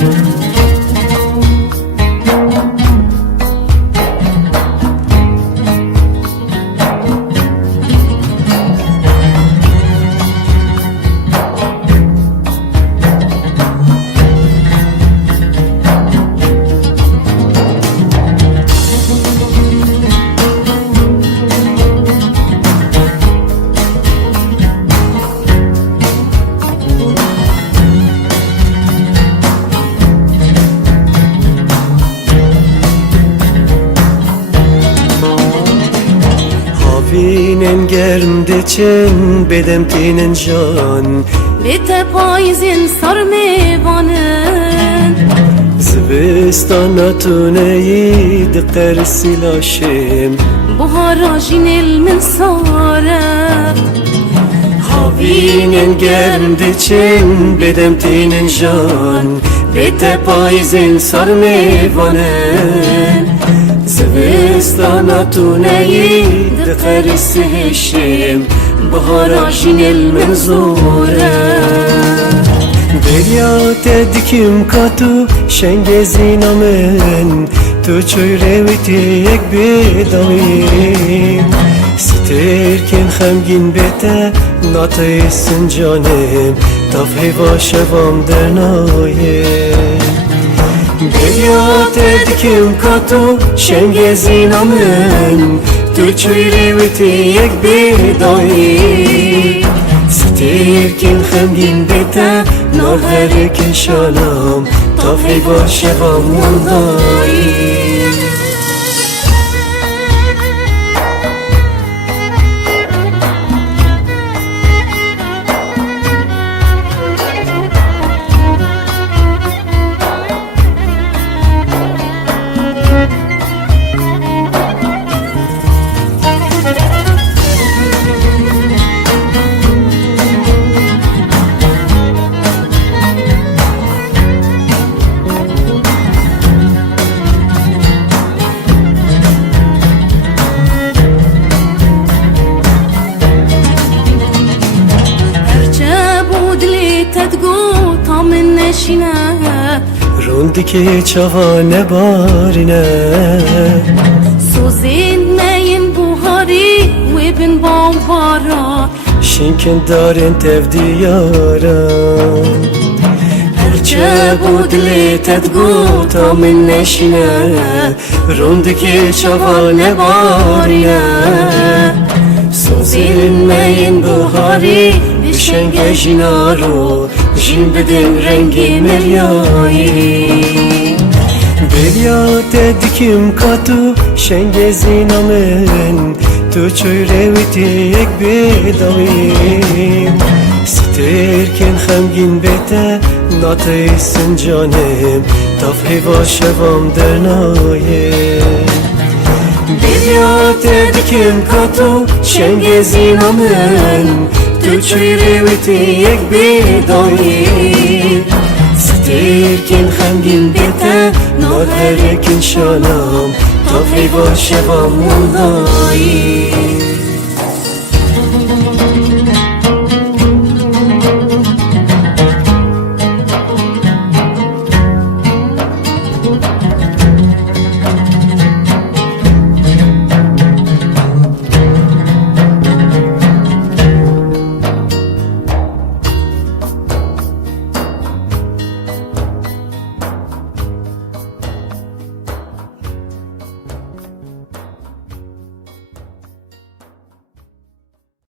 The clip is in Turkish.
Havinen germde çen bedem tinen can Bete payizin sar mevanın Zivistana tuneyi diqer silaşim Buhara jinil min sare Havinen germde çen bedem tinen can Bete payizin sar mevanın Zivistana tuneyi diqer sihişim Buhara jinil min zore Derya dikim katu şengezina men Tu çöyreviti yek bedavim Sterken xemgin bete natayısın canem Tafhiva şevam dernayem Derya dikim katu şengezina men Tu çöyreviti yek bedavim ستركن خمگین بته ناهرکن شالم تا حیوا شوام والدایی Rundiki çavane barine Sozin meyin buhari ve bin bambara Şinkin darin tevdiyara Erçe bu dili tedgu tamin neşine Rundiki çavane barine Sozin meyin buhari Bişenge jinaro Jin bedin rengi meryayı Derya dikim katu şengezina men Tu çöyreviti yek bedavim Sterken xemgin bete natayısın canem Tafhiva şevam dernayem Derya dikim katu şengezina men Tu çöyreviti yek bedavim ستركن خمگین بته ناهرکن شالم تا حیوا شوام والدایی